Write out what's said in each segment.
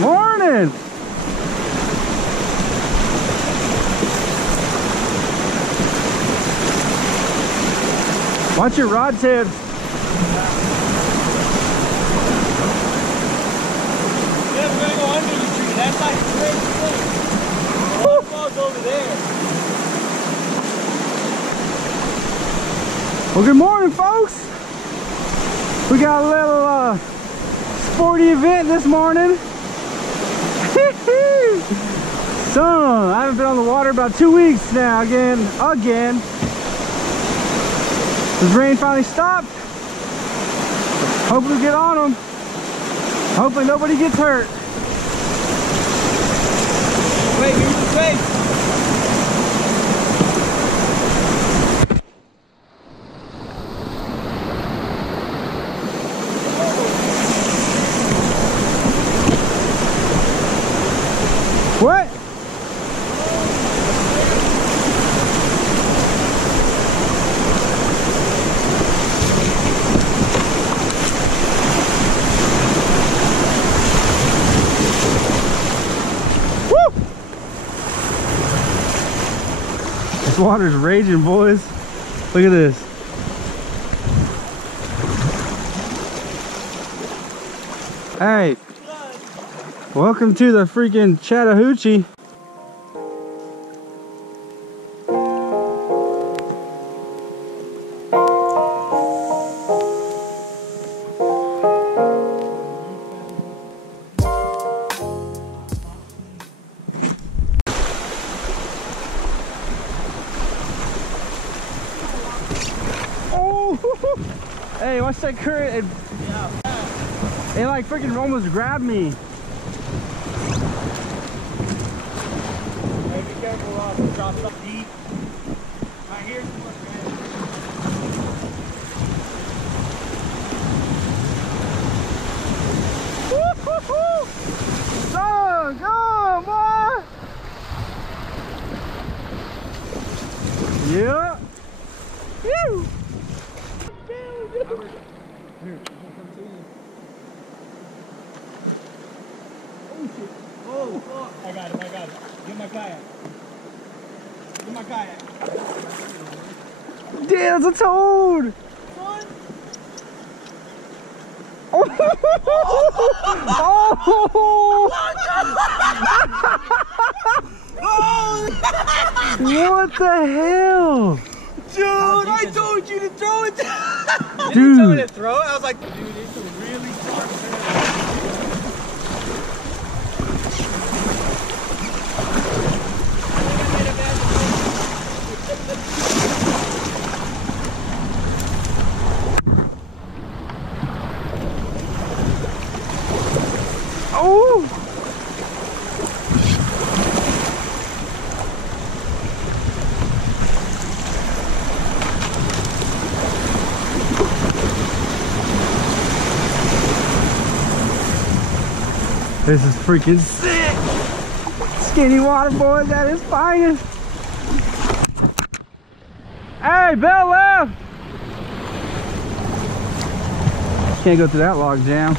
Morning. Watch your rod tips. Yeah, we're gonna go under the tree. That's like a great thing. The waterfall's over there. Well, good morning, folks. We got a little sporty event this morning. So, I haven't been on the water about 2 weeks now. Again. The rain finally stopped. Hopefully we get on them. Hopefully nobody gets hurt. Wait, here's the face. What? Woo! This water's raging, boys. Look at this. Hey. Welcome to the freaking Chattahoochee. Oh! Hey, watch that current. It like freaking almost grabbed me. Hey, be careful, drop it up deep. Right here's the look, man. Woo-hoo-hoo! Son, go, boy! Yeah. Woo! Here, oh, fuck. I got it. Get my kayak. Damn, it's a toad! Son. Oh! What the hell? Dude, I told you to throw it down. Dude. You didn't tell me to throw it. I was like, dude, it's a really sharp turn. Oh! This is freaking sick! Skinny water, boys, at its finest! Hey, bell left! Can't go through that log jam.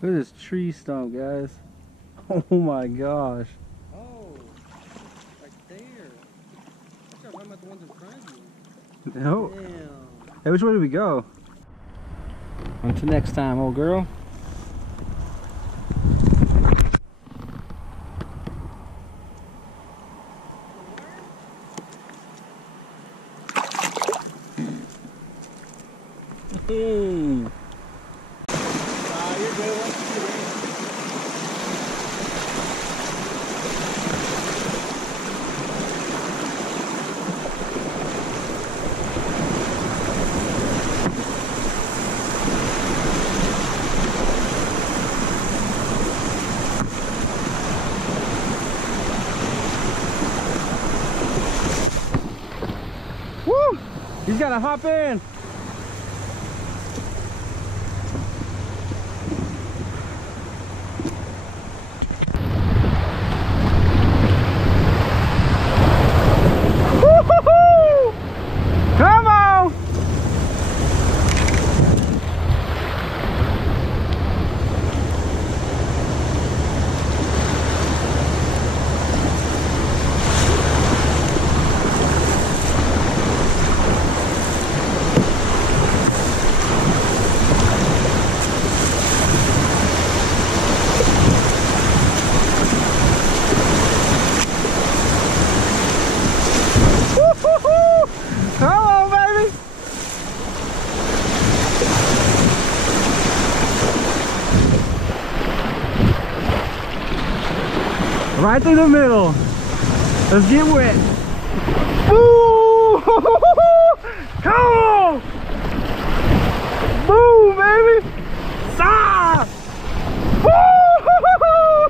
Look at this tree stump, guys. Oh my gosh. Oh, right there. I'm talking about the ones in front of you. No. Damn. Hey, which way do we go? Until next time, old girl. Hey. You're good. Woo! He's gotta hop in. Come on! Right through the middle. Let's get wet. Woo! Come on! Boom, baby! Stop! Woo!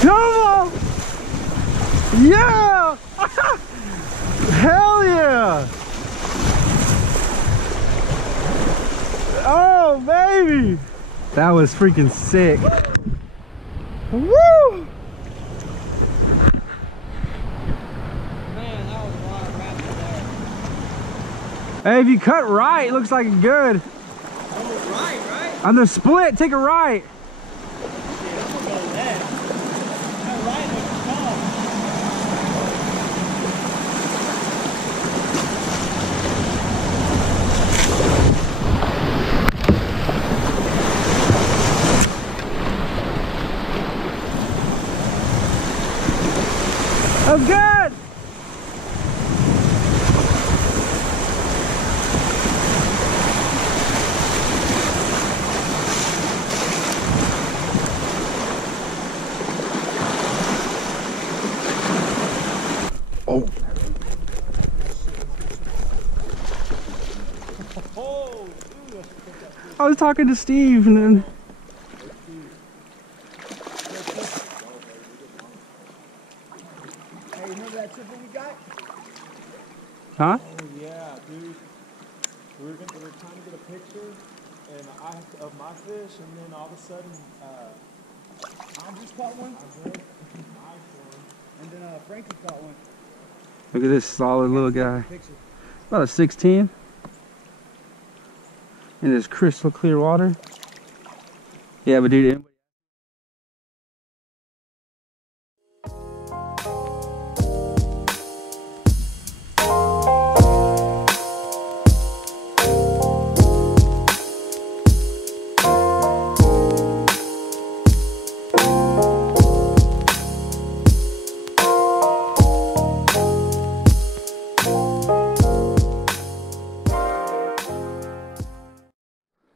Come on! Yeah! Hell yeah! Oh, baby! That was freaking sick. Woo! Man, that was a lot of rapid there. Hey, if you cut right, it looks like it's good. Almost right? On the split, take a right. Yeah, I'm gonna go left. That right looks tough. That's good. Oh. Oh, dude. I was talking to Steve and then Hey, remember that triple we got? huh? Oh yeah, dude. We were trying to get a picture and of my fish, and then all of a sudden, Andres caught one. Nice one. And then Frankie caught one. Look at this solid little guy. Picture. About a 16. In this crystal clear water. Yeah, but dude,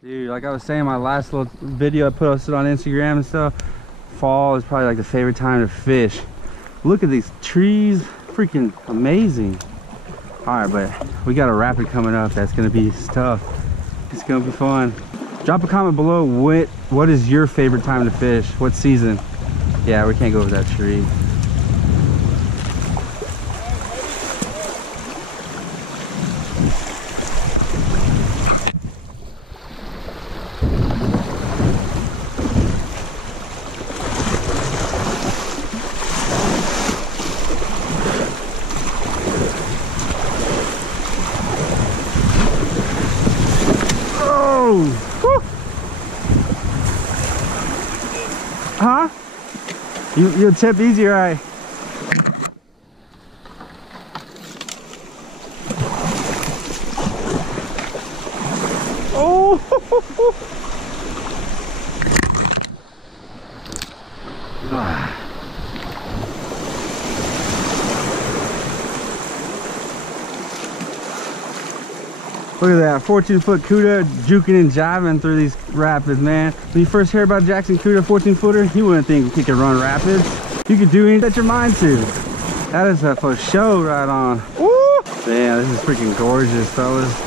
dude, like I was saying, my last little video I posted on Instagram and stuff, fall is probably like the favorite time to fish. Look at these trees, freaking amazing. All right, but we got a rapid coming up that's gonna be tough. It's gonna be fun. Drop a comment below, what is your favorite time to fish? What season? Yeah, we can't go over that tree. Huh? You'll tip easy, right? Oh! Look at that, 14-foot Cuda juking and jiving through these rapids, man. When you first hear about Jackson Cuda 14-footer, you wouldn't think he could run rapids. You could do anything that your mind to. That is a for show right on. Woo! Man, this is freaking gorgeous, fellas.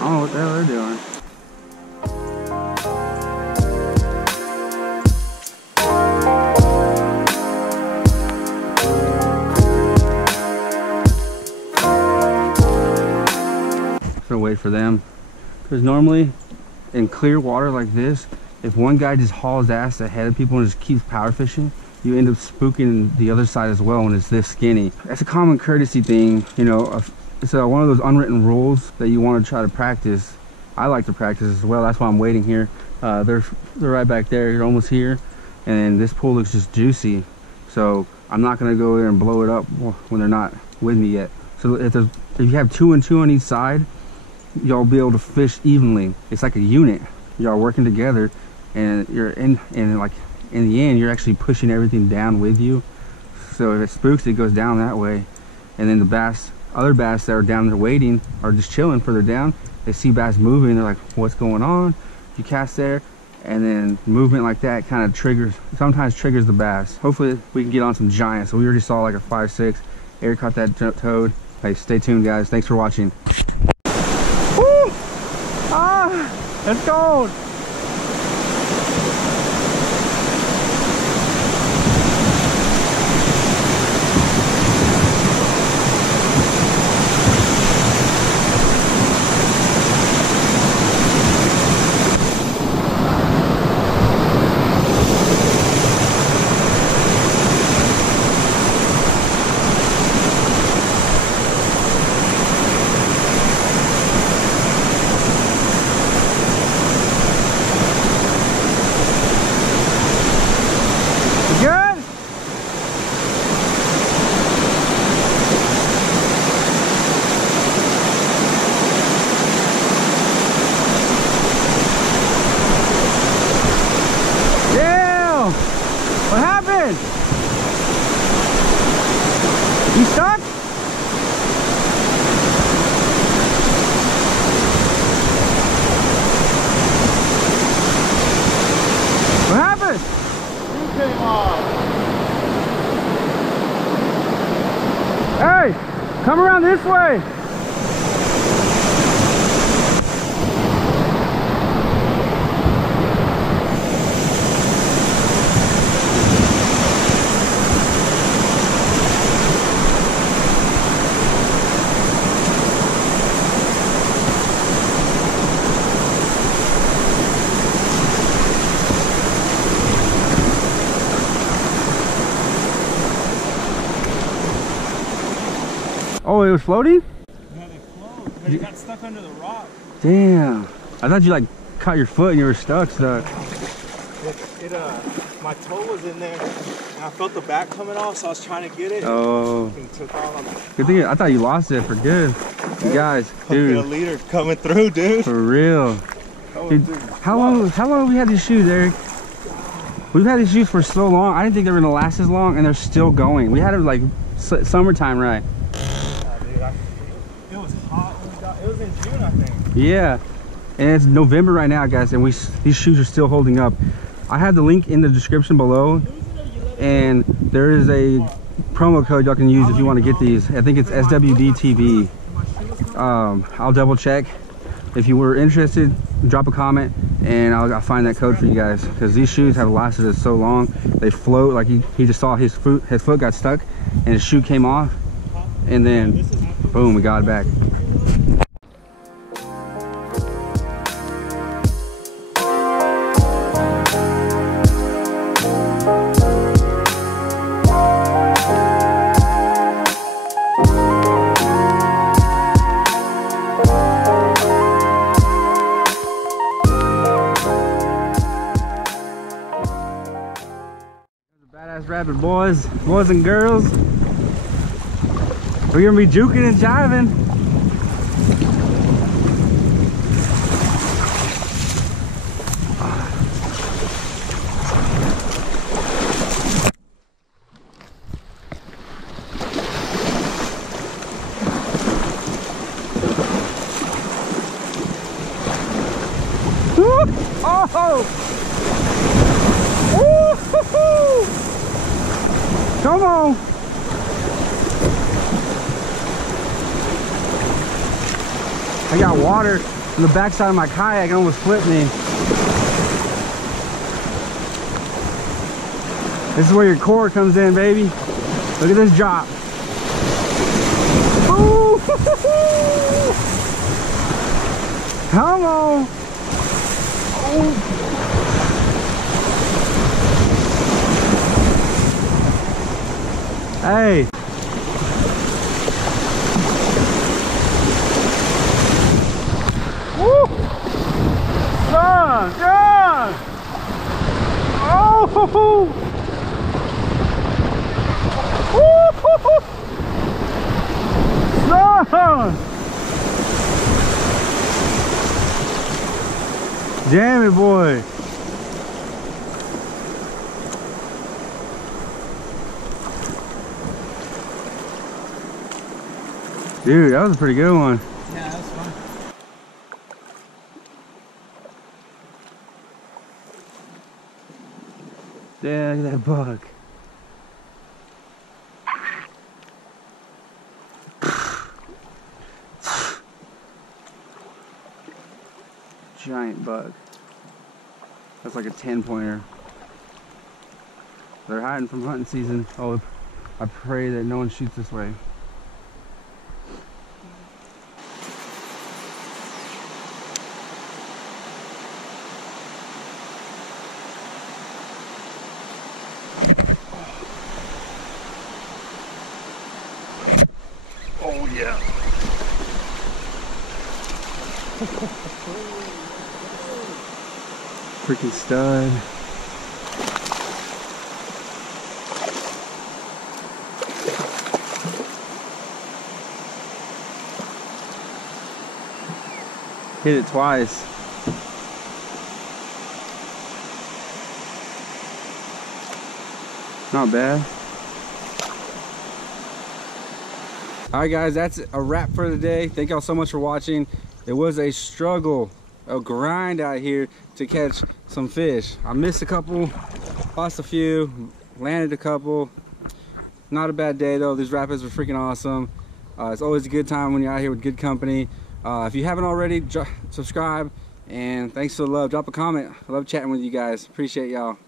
I don't know what the hell they're doing. Just gonna wait for them. Because normally in clear water like this, if one guy just hauls ass ahead of people and just keeps power fishing, you end up spooking the other side as well when it's this skinny. That's a common courtesy thing, you know. It's one of those unwritten rules that you want to try to practice. I like to practice as well. That's why I'm waiting here. They're right back there. You're almost here, and this pool looks just juicy. So I'm not gonna go there and blow it up when they're not with me yet. So if you have 2 and 2 on each side, y'all be able to fish evenly. It's like a unit. Y'all working together, and you're like in the end, you're actually pushing everything down with you. So if it spooks, it goes down that way. And then the other bass that are down there waiting are just chilling further down. They see bass moving, they're like, what's going on? You cast there, and then movement like that kind of sometimes triggers the bass. Hopefully we can get on some giants. So we already saw like a 5-6. Eric caught that toad. Hey, stay tuned, guys. Thanks for watching. Woo! Ah, it's cold. What happened? You stuck? What happened? You came off. Hey, come around this way. Oh, it was floating? Yeah, they float, but it got stuck under the rock. Damn. I thought you like caught your foot and you were stuck. My toe was in there, and I felt the back coming off, so I was trying to get it. Oh. And took off. I'm like, Good thing. I thought you lost it for good. You guys, dude. A leader coming through, dude. For real. Dude, how long have we had these shoes, Eric? We've had these shoes for so long. I didn't think they were gonna last as long, and they're still going. We had it like summertime, right? It was hot when we got, it was in June, I think. Yeah, and it's November right now, guys, and these shoes are still holding up. I have the link in the description below, and there is a promo code y'all can use if you want to get these. I think it's SWDTV. I'll double check. If you were interested, drop a comment and I'll find that code for you guys, because these shoes have lasted us so long. They float. Like he just saw his foot got stuck and his shoe came off, and then boom, we got it back. Rapid boys and girls, we're gonna be juking and jiving. Oh! Come on! I got water on the backside of my kayak. It almost flipped me. This is where your core comes in, baby. Look at this drop. Ooh! Come on! Oh. Hey. Woo! Son, John! Oh! Woo! on! Damn it, boy! Dude, that was a pretty good one. Yeah, that was fun. Yeah, look at that buck. Giant buck. That's like a 10-pointer. They're hiding from hunting season. Oh, I pray that no one shoots this way. Oh yeah. Freaking stud. Hit it twice. Not bad. Alright guys, that's a wrap for the day. Thank y'all so much for watching. It was a struggle, a grind out here to catch some fish. I missed a couple, lost a few, landed a couple. Not a bad day though. These rapids were freaking awesome. It's always a good time when you're out here with good company. If you haven't already, subscribe, and thanks for the love. Drop a comment. I love chatting with you guys. Appreciate y'all.